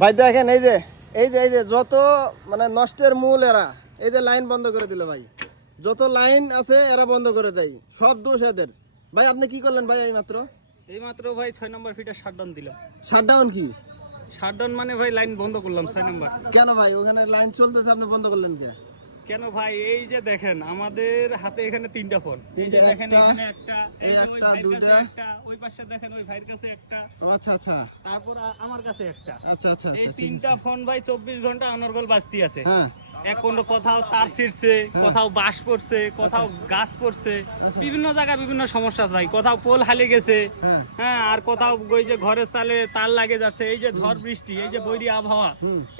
ভাই দেখেন এই যে এই যে এই যে যত মানে নষ্টের মূল এরা এই যে লাইন বন্ধ করে দিল ভাই। যত লাইন আছে এরা বন্ধ করে দেয়। সব দোষ এদের। ভাই আপনি কি করলেন ভাই এই মাত্র এই মাত্র ভাই ছয় নম্বর ফিটে শাটডাউন দিলাম শাটডাউন কি? শাটডাউন মানে ভাই লাইন বন্ধ করলাম ছয় নম্বর। কেন ভাই? ওখানে লাইন চলতেছে আপনি বন্ধ করলেন কে? কেন ভাই? এই যে দেখেন আমাদের হাতে এখানে তিনটা ফোন। এই যে দেখেন এখানে একটা এই এই একটা, ভাইয়ের দুইটা। ওই পাশে দেখেন ওই ভাইয়ের কাছে একটা। ও আচ্ছা আচ্ছা। তারপর আমার কাছে একটা। আচ্ছা আচ্ছা এই আচ্ছা তিনটা ফোন ভাই চব্বিশ ঘণ্টা অনর্গল বাজতি আছে। হ্যাঁ। কোথাও তার ছিঁড়ছে, কোথাও বাঁশ পড়ছে, কোথাও গাছ পড়ছে। বিভিন্ন জায়গায় বিভিন্ন সমস্যা ভাই। কোথাও পোল হালে গেছে হ্যাঁ আর কোথাও ওই যে ঘরের চালে তার লাগে যাচ্ছে, এই যে ঝড় বৃষ্টি, এই যে বৈরী আবহাওয়া,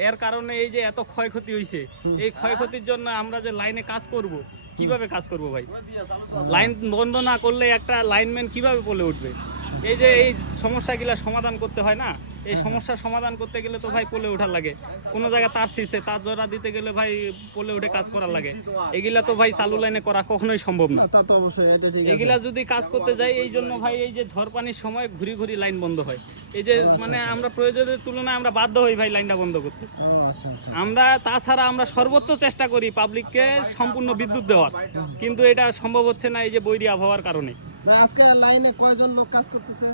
এর কারণে এই যে এত ক্ষয়ক্ষতি হয়েছে এই ক্ষয়ক্ষতির জন্য আমরা যে লাইনে কাজ করব, কীভাবে কাজ করব ভাই? লাইন বন্ধ না করলে একটা লাইনম্যান কীভাবে বলে উঠবে? এই যে এই সমস্যাগুলা সমাধান করতে হয় না? এই সমস্যার সমাধান করতে গেলে তো ভাই পোলে ওঠার লাগে। কোনো জায়গায় তার ছিঁড়ছে তার জোড়া দিতে গেলে ভাই পোলে উঠে কাজ করার লাগে। এগুলা তো ভাই চালু লাইনে করা কখনোই সম্ভব না। তা তো অবশ্যই এটা ঠিক এগুলা যদি কাজ করতে যাই এই জন্য ভাই এই যে ঝড় পানির সময় ঘুরি ঘুরি লাইন বন্ধ হয়। এই যে মানে আমরা প্রয়োজনের তুলনায় আমরা বাধ্য হই ভাই লাইনটা বন্ধ করতে। আচ্ছা আচ্ছা। আমরা তাছাড়া আমরা সর্বোচ্চ চেষ্টা করি পাবলিককে সম্পূর্ণ বিদ্যুৎ দেওয়ার। কিন্তু এটা সম্ভব হচ্ছে না এই যে বৈরী আবহাওয়ার কারণে। আজকে লাইনে কয়জন লোক কাজ করতেছে?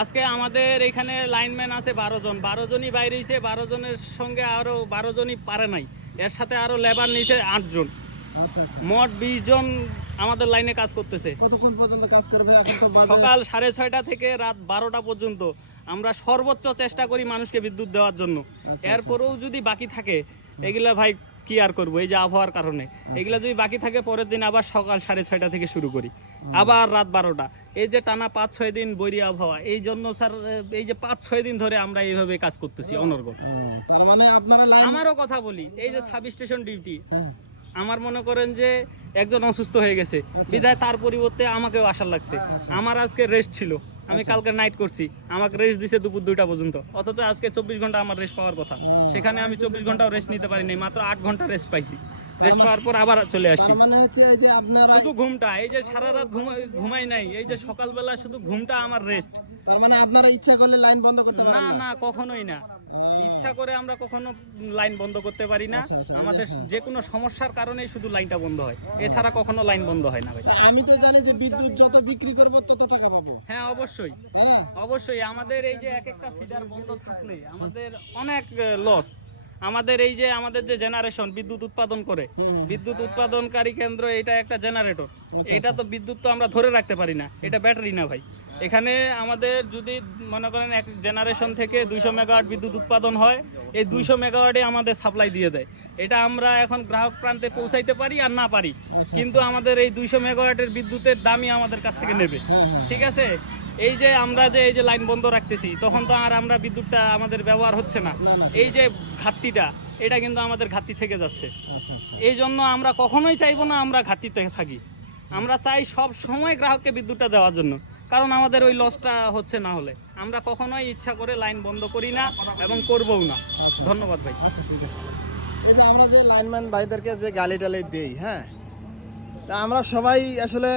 আজকে আমাদের এখানে লাইনম্যান আছে বারো জন। বারো জনই বাইরে হয়েছে বারো জনের সঙ্গে আরও বারো জনই পারে নাই। এর সাথে আরও লেবার নিচে আটজন আচ্ছা আচ্ছা। মোট বিশ জন আমাদের লাইনে কাজ করতেছে। কতক্ষণ পর্যন্ত কাজ করে ভাই? এখন তো বাজে সকাল সাড়ে ছয়টা থেকে রাত বারোটা পর্যন্ত আমরা সর্বোচ্চ চেষ্টা করি মানুষকে বিদ্যুৎ দেওয়ার জন্য। আচ্ছা, এরপরেও যদি বাকি থাকে এগুলা ভাই কি আর করব? এই যে আবহাওয়ার কারণে। এগুলা যদি বাকি থাকে পরের দিন আবার সকাল সাড়ে ছয়টা থেকে শুরু করি। আবার রাত বারোটা। এই যে টানা পাঁচ ছয় দিন বৈরী আবহাওয়া এই জন্য স্যার এই যে পাঁচ ছয় দিন ধরে আমরা এইভাবে কাজ করতেছি অনর্গল। তার মানে আপনারা আমারও কথা বলি এই যে সাব স্টেশন ডিউটি। হ্যাঁ। আমার মনে করেন যে একজন অসুস্থ হয়ে গেছে। বিধায় তার পরিবর্তে আমাকেও আসার লাগছে। আমার আজকে রেস্ট ছিল। আমি কালকে নাইট করছি। আমাকে রেস্ট দিছে দুপুর দুইটা পর্যন্ত। অথচ আজকে চব্বিশ ঘণ্টা আমার রেস্ট পাওয়ার কথা। সেখানে আমি চব্বিশ ঘন্টাও রেস্ট নিতে পারিনি মাত্র আট ঘণ্টা রেস্ট পাইছি। রেস্ট পাওয়ার পর আবার চলে আসি মানে হচ্ছে এই যে আপনারা শুধু ঘুমটা এই যে সারা রাত ঘুমাই- নাই এই যে সকালবেলা শুধু ঘুমটা আমার রেস্ট তার মানে আপনারা ইচ্ছা করলে লাইন বন্ধ করতে না পারেন না? না কখনোই না। ইচ্ছা করে আমরা কখনো লাইন বন্ধ করতে পারি না। আচ্ছা, আচ্ছা, আমাদের যে কোনো সমস্যার কারণেই শুধু লাইনটা বন্ধ হয়। এছাড়া কখনো লাইন বন্ধ হয় না ভাই। আমি তো জানি যে বিদ্যুৎ যত বিক্রি করব তত টাকা পাবো। হ্যাঁ অবশ্যই। অবশ্যই আমাদের এই যে এক একটা ফিডার বন্ধ থাকলে আমাদের অনেক লস আমাদের এই যে আমাদের যে জেনারেশন বিদ্যুৎ উৎপাদন করে বিদ্যুৎ উৎপাদনকারী কেন্দ্র এটা একটা জেনারেটর এটা তো বিদ্যুৎ তো আমরা ধরে রাখতে পারি না। এটা ব্যাটারি না ভাই। এখানে আমাদের যদি মনে করেন এক জেনারেশন থেকে দুইশো মেগাওয়াট বিদ্যুৎ উৎপাদন হয় এই দুইশো মেগাওয়াটে আমাদের সাপ্লাই দিয়ে দেয়। এটা আমরা এখন গ্রাহক প্রান্তে পৌঁছাইতে পারি আর না পারি। কিন্তু আমাদের এই দুইশো মেগাওয়াটের বিদ্যুতের দামই আমাদের কাছ থেকে নেবে। হ্যাঁ হ্যাঁ। ঠিক আছে? এই যে আমরা যে এই যে লাইন বন্ধ রাখতেছি তখন তো আর আমরা বিদ্যুৎটা আমাদের ব্যবহার হচ্ছে না। এই যে ঘাটতিটা এটা কিন্তু আমাদের ঘাটতি থেকে যাচ্ছে। আচ্ছা আচ্ছা। এই জন্য আমরা কখনোই চাইব না আমরা ঘাটতিতে থাকি। আমরা চাই সব সময় গ্রাহককে বিদ্যুৎটা দেওয়ার জন্য। কারণ আমাদের ওই লসটা হচ্ছে না হলে। আমরা কখনোই ইচ্ছা করে লাইন বন্ধ করি না এবং করবও না। ধন্যবাদ ভাই। আচ্ছা ঠিক আছে। এই যে আমরা যে লাইনম্যান ভাইদেরকে যে গালি টালি দিই হ্যাঁ? তা আমরা সবাই আসলে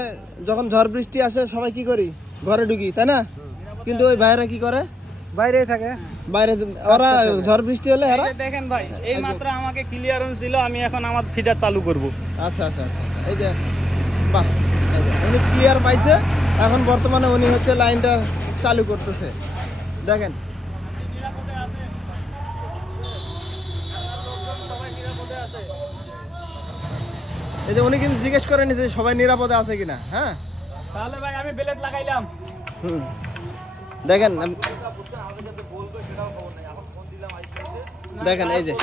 যখন ঝড় বৃষ্টি আসে সবাই কি করি? ঘরে ঢুকি তাই না? কিন্তু ওই ভাইরা কি করে? বাইরেই থাকে। বাইরে ওরা ঝড় বৃষ্টি হলে এরা দেখেন ভাই এই মাত্র আমাকে ক্লিয়ারেন্স দিল আমি এখন আমার ফিডার চালু করব। আচ্ছা আচ্ছা আচ্ছা আচ্ছা। এই যে বাহ। উনি ক্লিয়ার পাইছে। এখন বর্তমানে উনি হচ্ছে লাইনটা চালু করতেছে। দেখেন। এই যে উনি কিন্তু জিজ্ঞেস করে যে সবাই নিরাপদে আছে কিনা হ্যাঁ? তাহলে ভাই আমি বেলেট লাগাইলাম। হুম। দেখেন দেখেন এই যে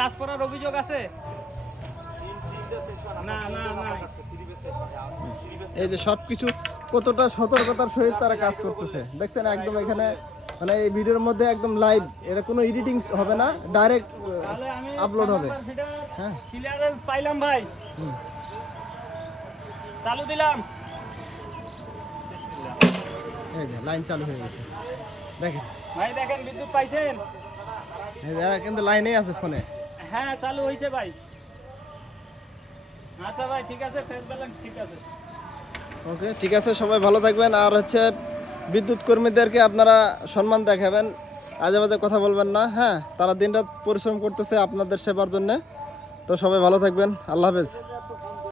গাছ পড়ার অভিযোগ আছে? এই যে সবকিছু কতটা সতর্কতার সহিত তারা কাজ করতেছে। দেখছেন একদম এখানে মানে এই ভিডিওর মধ্যে একদম লাইভ এটা কোনো এডিটিং হবে না ডাইরেক্ট আপলোড হবে। হ্যাঁ। ক্লিয়ারেন্স পাইলাম ভাই। চালু দিলাম। এই যে লাইন চালু হয়ে গেছে। দেখেন। ভাই দেখেন বিদ্যুৎ পাইছেন? কিন্তু লাইনেই আছে ফোনে হ্যাঁ চালু হয়েছে ভাই। আচ্ছা ওকে, ঠিক আছে, সবাই ভালো থাকবেন। আর হচ্ছে বিদ্যুৎ কর্মীদেরকে আপনারা সম্মান দেখাবেন। আজে বাজে কথা বলবেন না হ্যাঁ? তারা দিনরাত পরিশ্রম করতেছে আপনাদের সেবার জন্য। তো সবাই ভালো থাকবেন। আল্লাহ হাফেজ।